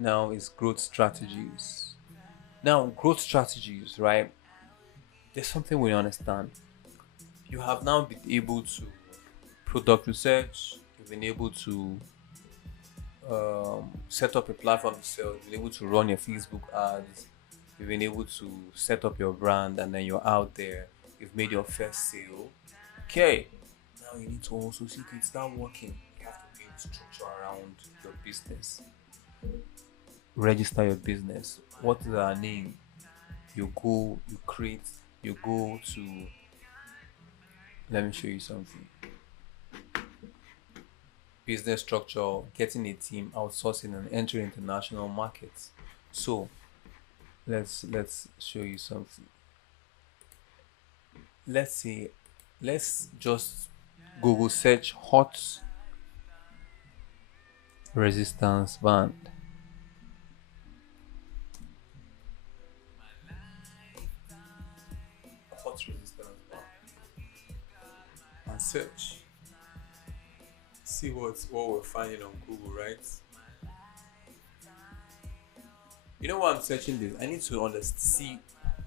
now is growth strategies. Now, growth strategies, right? There's something we understand. You have now been able to product research, you've been able to set up a platform to sell, you've been able to run your Facebook ads, you've been able to set up your brand, and then you're out there, you've made your first sale. Okay, now you need to also see if it's not working. You have to build structure around your business, register your business. What is our name? You go, you create, you go to, let me show you something. Business structure, getting a team, outsourcing, and entering international markets. So let's show you something. Let's say, let's just Google search hot resistance band. Hot resistance band and search. See what we're finding on Google, right? You know why I'm searching this? I need to see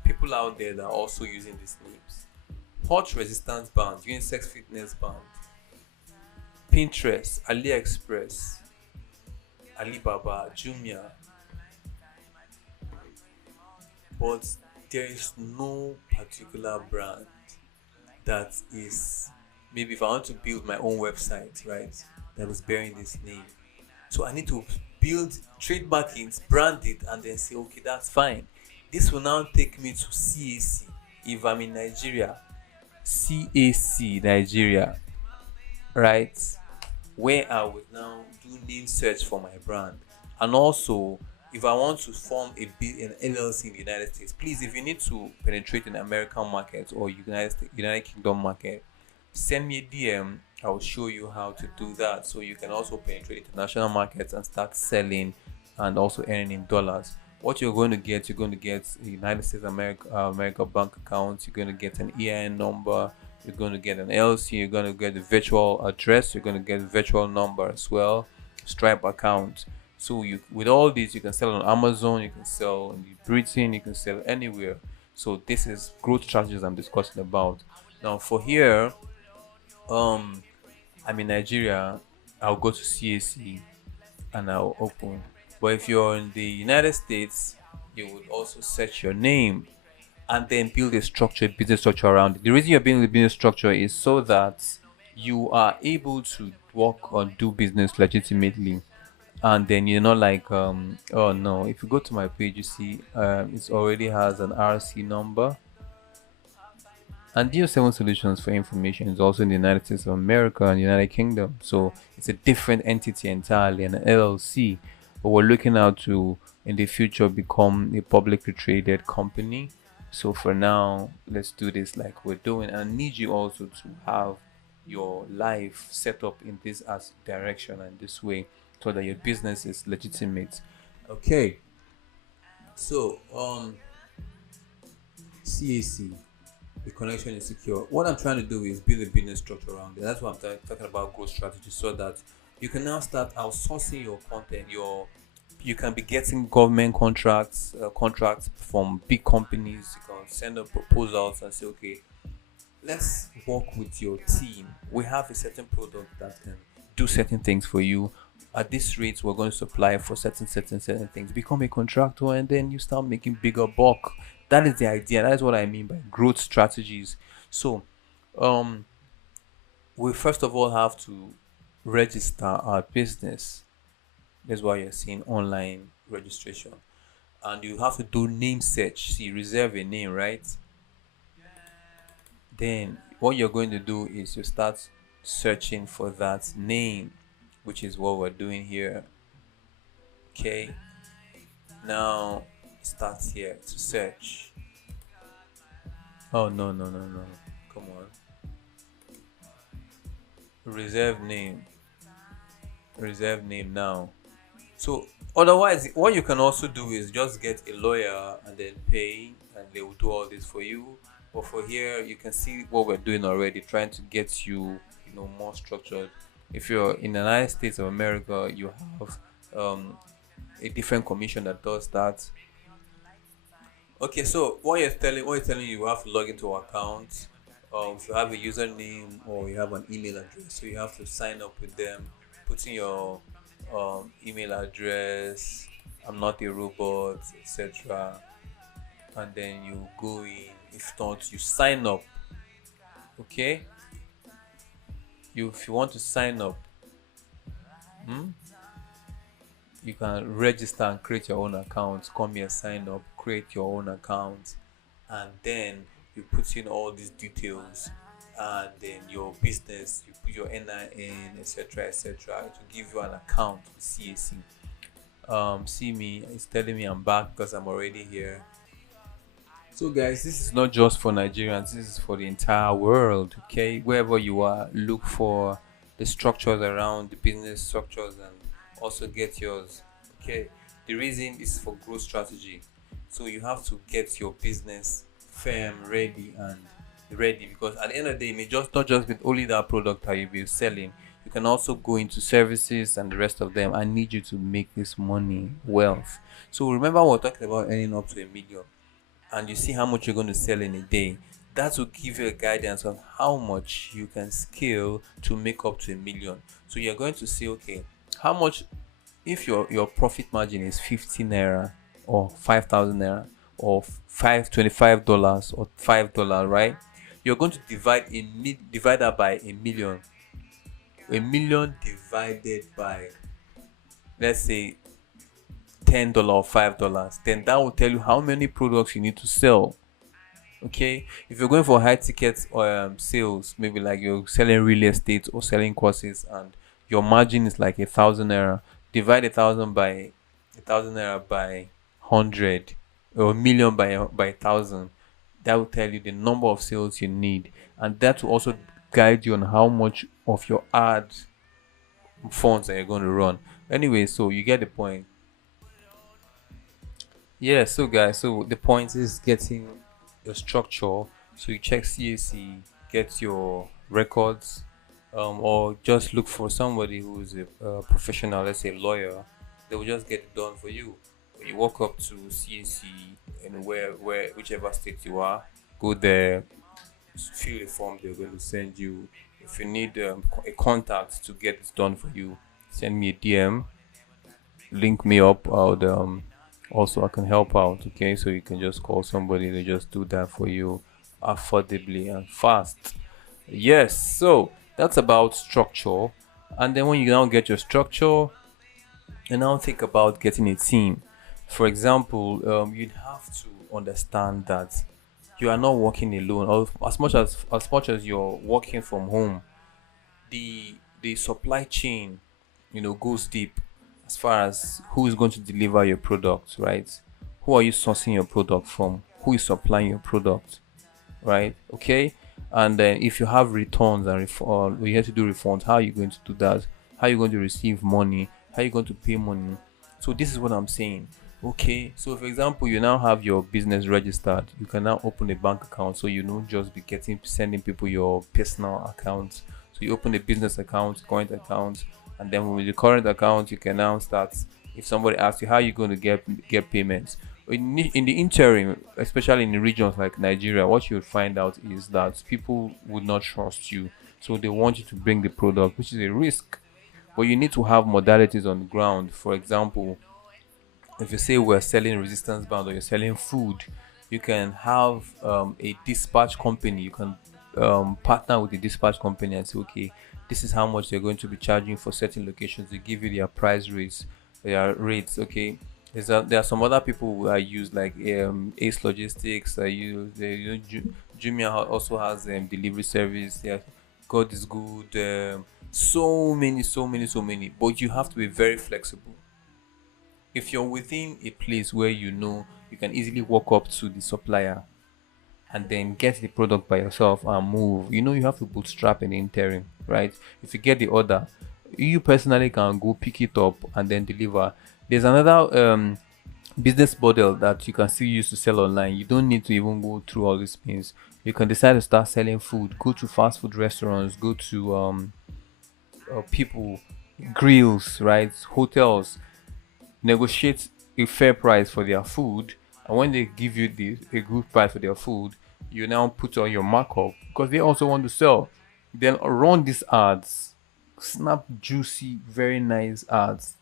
people out there that are also using these names. Hot resistance band, unisex fitness band, Pinterest, AliExpress, Alibaba, Jumia, but there is no particular brand that is, maybe if I want to build my own website, right, that is bearing this name. So I need to build, trademark it, brand it, and then say, okay, that's fine. This will now take me to CAC if I'm in Nigeria. CAC Nigeria, right? Where I would now do name search for my brand. And also, if I want to form an LLC in the United States, please, if you need to penetrate in the American market or United Kingdom market, send me a DM. I will show you how to do that, so you can also penetrate international markets and start selling and also earning in dollars. What you're going to get a United States America bank account. You're going to get an EIN number. You're going to get an LC. You're going to get a virtual address. You're going to get a virtual number as well. Stripe account. So you, with all these, you can sell on Amazon. You can sell in Britain. You can sell anywhere. So this is growth strategies I'm discussing about. Now for here, I'm in Nigeria. I'll go to CAC and I'll open. But if you're in the United States, you would also search your name and then build a structure, business structure around it. The reason you're building the business structure is so that you are able to work or do business legitimately. And then you're not like, oh no, if you go to my page, you see it already has an RC number. And DO7 Solutions for Information is also in the United States of America and United Kingdom. So it's a different entity entirely, an LLC. But we're looking out to, in the future, become a publicly traded company. So for now, let's do this like we're doing. And I need you also to have your life set up in this as direction and this way, so that your business is legitimate. Okay. So CAC, the connection is secure. What I'm trying to do is build a business structure around it. That's what I'm talking about, growth strategy, so that you can now start outsourcing your content. You can be getting government contracts from big companies. You can send up proposals and say, okay, let's work with your team. We have a certain product that can do certain things for you. At this rate, we're going to supply for certain things. Become a contractor, and then you start making bigger bulk. That is the idea. That is what I mean by growth strategies. So, we first of all have to register our business. That's why you're seeing online registration, and you have to do name search. See, reserve a name, right? Then what you're going to do is you start searching for that name, which is what we're doing here. Okay, now start here to search. Oh no, come on. Reserve name, reserve name now. So otherwise, what you can also do is just get a lawyer and then pay, and they will do all this for you. But for here, you can see what we're doing already, trying to get you, more structured. If you're in the United States of America, you have a a different commission that does that. Okay, so what you're telling you have to log into our account. If you have a username or you have an email address, so you have to sign up with them, put in your email address. I'm not a robot, etc. And then you go in. If not, you sign up. Okay, if you want to sign up, hmm, you can register and create your own account. Come here, sign up, create your own account, and then you put in all these details, and then your business, you put your NIN, etc., etc., to give you an account with CAC. See me, it's telling me I'm back because I'm already here. So, guys, this is not just for Nigerians, this is for the entire world. Okay, wherever you are, look for the structures around the business structures and also get yours. Okay, the reason is for growth strategy. So, you have to get your business firm, ready, and ready, because at the end of the day, it may just not just be only that product that you'll be selling. You can also go into services and the rest of them. I need you to make this money wealth. So, remember, we're talking about earning up to 1 million, and you see how much you're going to sell in a day. That will give you a guidance on how much you can scale to make up to 1 million. So you're going to say, okay, how much, if your profit margin is 50 naira or 5,000 naira or $525 or $5, right? You're going to divide that by 1 million. 1 million divided by, let's say, $10 or $5, then that will tell you how many products you need to sell. Okay, if you're going for high ticket sales, maybe like you're selling real estate or selling courses, and your margin is like 1,000 naira, divide 1,000 naira by 100, or 1 million by 1,000. That will tell you the number of sales you need, and that will also guide you on how much of your ad funds that you're going to run. Anyway, so you get the point. Yeah, so guys, so the point is getting your structure. So you check CAC, get your records, or just look for somebody who's a professional, let's say a lawyer. They will just get it done for you. You walk up to CAC and where whichever state you are, go there, fill a form they're going to send you. If you need a contact to get this done for you, send me a DM, link me up. Also, I can help out. Okay, so you can just call somebody to just do that for you affordably and fast. Yes, so that's about structure. And then when you now get your structure, you now think about getting a team. For example, you'd have to understand that you are not working alone, or as much as you're working from home, the supply chain, goes deep, as far as who is going to deliver your product, right? Who are you sourcing your product from? Who is supplying your product, right? Okay. And then if you have returns and you have to do refunds, how are you going to do that? How are you going to receive money? How are you going to pay money? So this is what I'm saying. Okay, so for example, you now have your business registered. You can now open a bank account, so you don't just be sending people your personal accounts. So you open a business account, current account, and then with the current account, you can now start. If somebody asks you how you going to get payments, in the interim, especially in the regions like Nigeria, what you would find out is that people would not trust you, so they want you to bring the product, which is a risk. But you need to have modalities on the ground. For example, if you say we're selling resistance band or you're selling food, you can have a dispatch company. You can partner with the dispatch company and say, okay, this is how much they're going to be charging for certain locations. They give you their price rates, their rates. Okay, there are some other people who I use, like Ace Logistics. I use Jumia also has delivery service. Yeah, God is good. So many, so many, so many. But you have to be very flexible. If you're within a place where you can easily walk up to the supplier and then get the product by yourself and move, you have to bootstrap in the interim, right? If you get the order, you personally can go pick it up and then deliver. There's another business model that you can still use to sell online. You don't need to even go through all these things. You can decide to start selling food, go to fast food restaurants, go to people, grills, right? Hotels. negotiate a fair price for their food, and when they give you a good price for their food, you now put on your markup because they also want to sell. Then run these ads, snap juicy, very nice ads,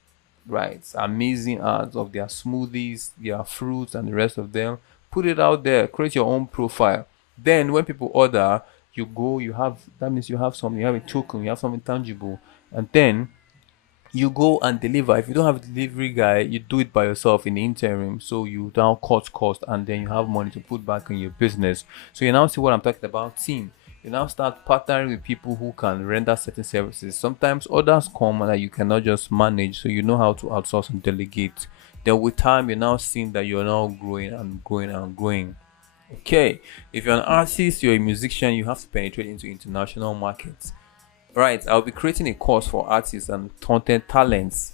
right? Amazing ads of their smoothies, their fruits, and the rest of them. Put it out there, create your own profile. Then when people order, you go, you have that means you have something, you have a token, you have something tangible, and then you go and deliver. If you don't have a delivery guy, you do it by yourself in the interim. So you now cut cost and then you have money to put back in your business. So you now see what I'm talking about, team. You now start partnering with people who can render certain services. Sometimes others come that you cannot just manage, so you know how to outsource and delegate. Then with time, you're now seeing that you're now growing and growing and growing. Okay, if you're an artist, you're a musician, you have to penetrate into international markets. Right, I'll be creating a course for artists and content talents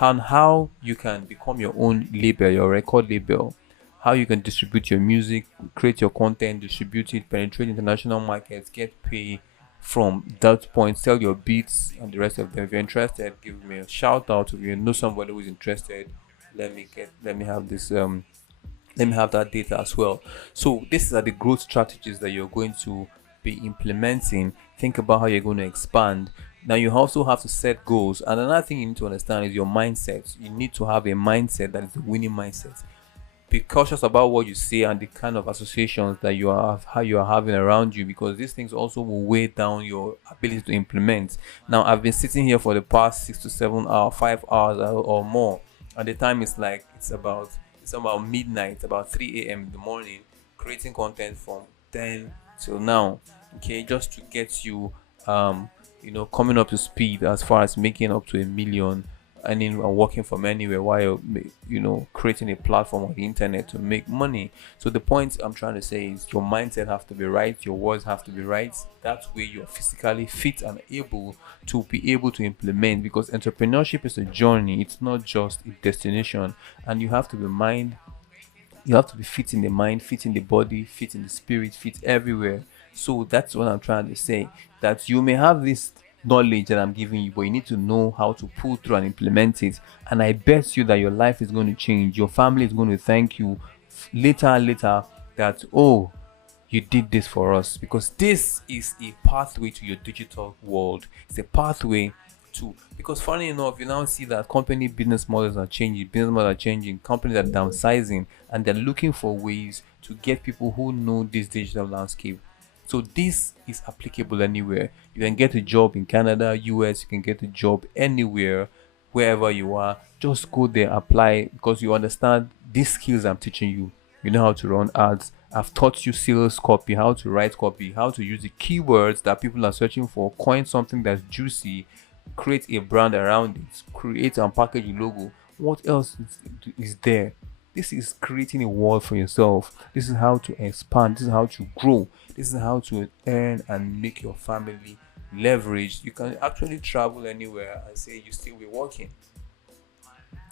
on how you can become your own label, your record label, how you can distribute your music, create your content, distribute it, penetrate international markets, get paid from that point, sell your beats and the rest of them. If you're interested, give me a shout out. If you know somebody who is interested, let me have this let me have that data as well. So these are the growth strategies that you're going to be implementing. Think about how you're going to expand. Now you also have to set goals, and another thing you need to understand is your mindset. You need to have a mindset that is a winning mindset. Be cautious about what you say and the kind of associations that you are how you are having around you, because these things also will weigh down your ability to implement. Now I've been sitting here for the past 6 to 7 hours, 5 hours or more, and the time is like it's about midnight, about 3 a.m. in the morning, creating content from 10 till now. Okay, just to get you coming up to speed as far as making up to 1 million and working from anywhere while you're creating a platform on the internet to make money. So the point I'm trying to say is your mindset have to be right, your words have to be right. That way you're physically fit and able to be able to implement, because entrepreneurship is a journey, it's not just a destination. And you have to be fit in the mind, fit in the body, fit in the spirit, fit everywhere. So that's what I'm trying to say. That you may have this knowledge that I'm giving you, but you need to know how to pull through and implement it. And I bet you that your life is going to change. Your family is going to thank you later and later that, oh, you did this for us, because this is a pathway to your digital world. It's a pathway to, because funny enough, you now see that company business models are changing, companies are downsizing, and they're looking for ways to get people who know this digital landscape. So this is applicable anywhere. You can get a job in Canada, US, you can get a job anywhere, wherever you are. Just go there, apply, because you understand these skills I'm teaching you. You know how to run ads. I've taught you sales copy, how to write copy, how to use the keywords that people are searching for, coin something that's juicy, create a brand around it, create and package a logo. What else is there? This is creating a world for yourself. This is how to expand. This is how to grow. This is how to earn and make your family leverage. You can actually travel anywhere and say you still be working.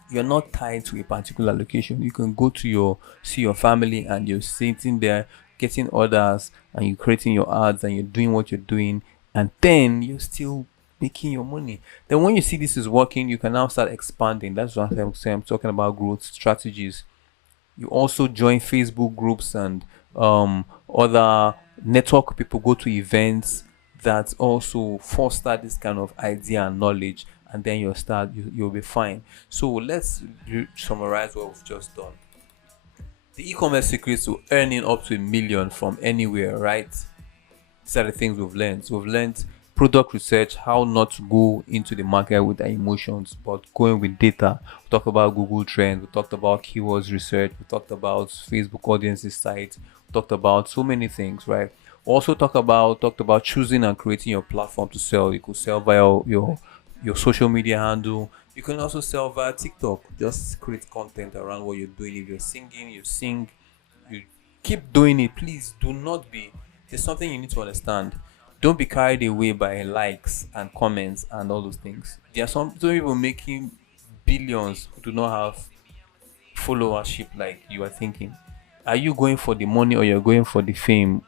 You're not tied to a particular location. You can go to see your family and you're sitting there getting orders and you're creating your ads and you're doing what you're doing, and then you're still making your money. Then when you see this is working, you can now start expanding. That's what I'm saying. I'm talking about growth strategies. You also join Facebook groups and other network people, go to events that also foster this kind of idea and knowledge, and then you'll be fine. So let's summarize what we've just done. The e-commerce secrets to earning up to 1 million from anywhere, right? These are the things we've learned. So we've learned product research, how not to go into the market with our emotions, but going with data. We talked about Google Trends, we talked about keywords research, we talked about Facebook audiences site, we talked about so many things, right? We also talked about choosing and creating your platform to sell. You could sell via your social media handle. You can also sell via TikTok. Just create content around what you're doing. If you're singing, you sing, you keep doing it. Please do not be. There's something you need to understand. Don't be carried away by likes and comments and all those things. There are some people making billions who do not have followership like you are thinking. Are you going for the money or you're going for the fame?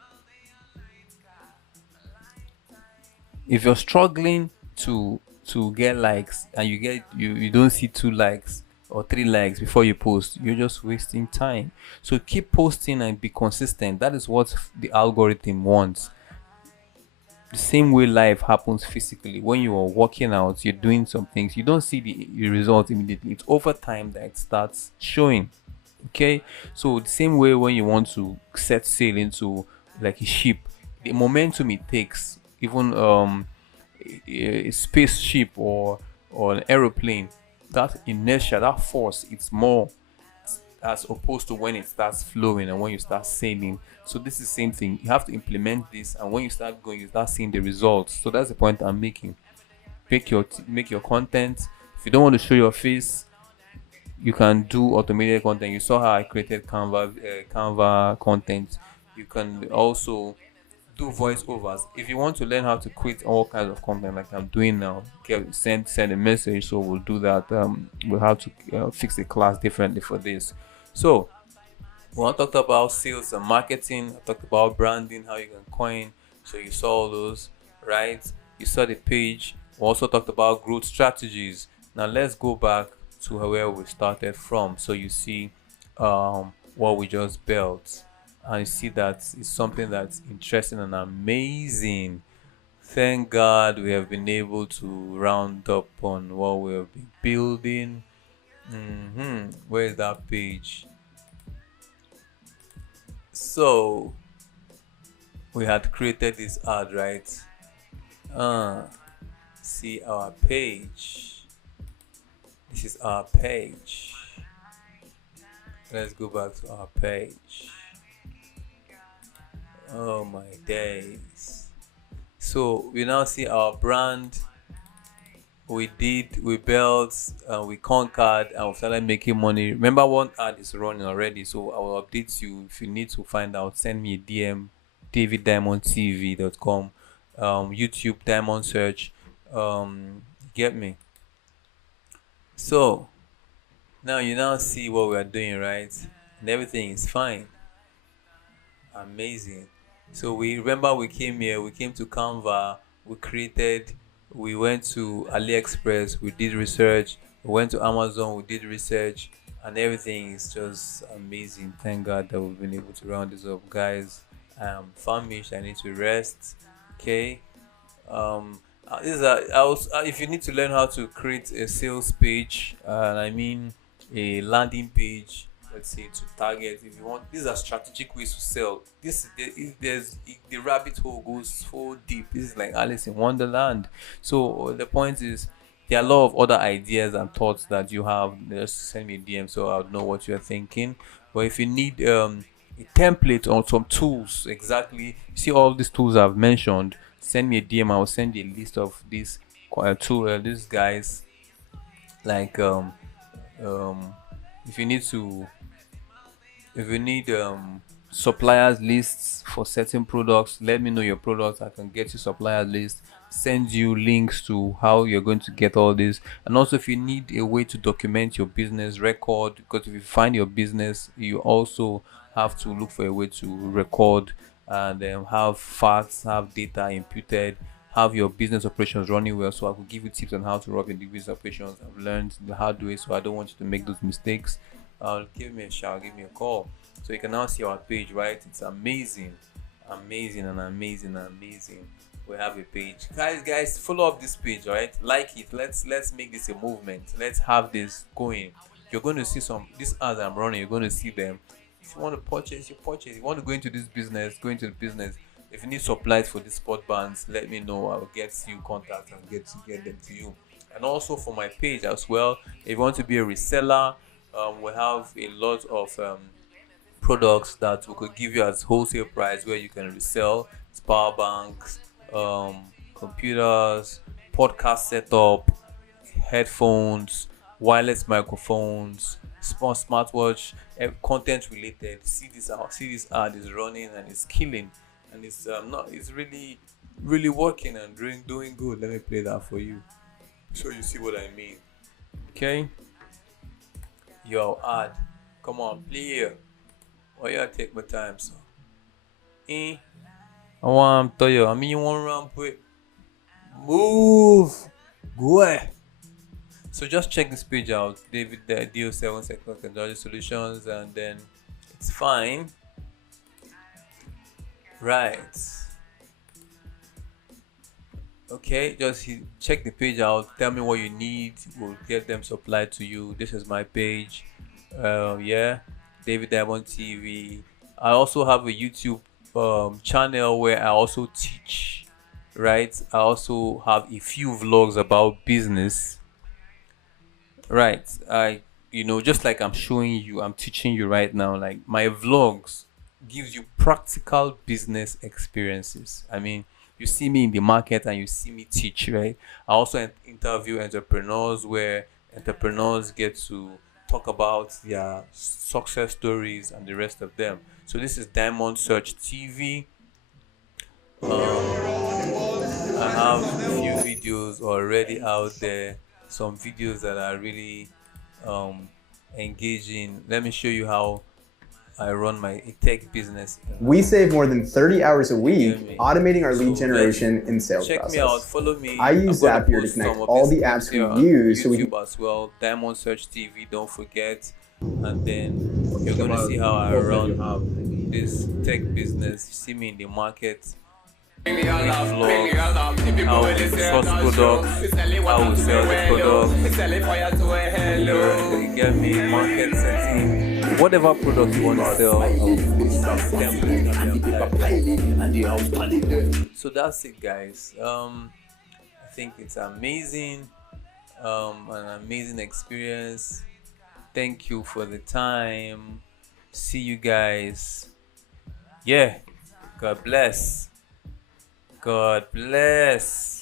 If you're struggling to get likes and you don't see 2 likes, or 3 likes before you post, you're just wasting time. So keep posting and be consistent. That is what the algorithm wants. The same way life happens physically. When you are working out, you're doing some things, you don't see the result immediately. It's over time that it starts showing. Okay, so the same way when you want to set sail into like a ship, the momentum it takes, even a spaceship or an aeroplane, that inertia, that force, it's more as opposed to when it starts flowing and when you start sailing. So this is the same thing. You have to implement this, and when you start going, you start seeing the results. So that's the point I'm making. Make your content. If you don't want to show your face, you can do automated content. You saw how I created Canva content. You can also do voiceovers. If you want to learn how to create all kinds of content like I'm doing now, okay, send a message. So we'll do that. We'll have to fix the class differently for this. So we want to talk about sales and marketing. I talked about branding, how you can coin. So you saw all those, right? You saw the page. We also talked about growth strategies. Now let's go back to where we started from. So you see what we just built, and you see that it's something that's interesting and amazing. Thank God we have been able to round up on what we have been building. Where is that page? So we had created this ad, right? See our page. This is our page. Let's go back to our page. Oh my days. So we now see our brand. We built, we conquered, and we started making money. Remember, one ad is running already, so I will update you. If you need to find out, send me a DM, daviddiamondtv.com, YouTube Diamond Search. Get me. So now you now see what we are doing, right? And everything is fine. Amazing. So we came here, we came to Canva, we went to AliExpress, we did research, we went to Amazon, we did research, and everything is just amazing. Thank God that we've been able to round this up, guys. I'm famished, I need to rest. Okay. If you need to learn how to create a sales page, I mean a landing page, let's say to target, if you want, these are strategic ways to sell. The rabbit hole goes so deep. This is like Alice in Wonderland. So the point is, there are a lot of other ideas and thoughts that you have. Just send me a DM so I'll know what you're thinking. But if you need a template or some tools, exactly, see all these tools I've mentioned, send me a DM. I'll send you a list of these these guys. Like if you need to if you need suppliers lists for certain products, let me know your products. I can get you supplier list, send you links to how you're going to get all this. And also, if you need a way to document your business record, because if you find your business, you also have to look for a way to record and have facts, have data imputed, have your business operations running well. So I could give you tips on how to run your business operations. I've learned the hard way, so I don't want you to make those mistakes. Give me a shout, give me a call. So you can now see our page, right? It's amazing. We have a page, guys. Follow up this page, right? Like it. Let's make this a movement. Let's have this going. You're going to see these ads I'm running. You're going to see them. If you want to purchase, you purchase. If you want to go into this business, go into the business. If you need supplies for the sport bands, let me know. I'll get you contacts and get them to you. And also for my page as well, if you want to be a reseller, we have a lot of products that we could give you as wholesale price where you can resell. It's power banks, computers, podcast setup, headphones, wireless microphones, smartwatch, content related. See this ad is running and it's killing, and it's really working and doing good. Let me play that for you so you see what I mean. Okay, your ad, come on, play here. Why you take my time, so? I want to tell you, I mean, you want to run quick. Move! Go ahead. So just check this page out, David the Deal 7 Second Technology Solutions, and then it's fine. Right. Okay, just check the page out. Tell me what you need. We'll get them supplied to you. This is my page. Yeah, David Diamond TV. I also have a YouTube channel where I also teach. Right. I also have a few vlogs about business. Right. Just like I'm showing you, I'm teaching you right now. Like my vlogs gives you practical business experiences. I mean, you see me in the market and you see me teach, right? I also interview entrepreneurs where entrepreneurs get to talk about their success stories and the rest of them. So this is Diamond Search TV. I have a few videos already out there, some videos that are really um, engaging. Let me show you how I run my tech business. We save more than 30 hours a week me? automating our So lead generation and sales check process. me out, follow me. I use I'm gonna Zapier to post connect some of all these the clips apps here we on use so we can YouTube as well. Diamond Search TV, don't forget. And then you're gonna see how I run this tech business. You see me in the market, quick vlog, how we source products, how we sell the products, you get me, market setting, whatever product you want to sell, template can be applied. So that's it, guys. I think it's amazing, an amazing experience. Thank you for the time. See you guys. Yeah. God bless. God bless.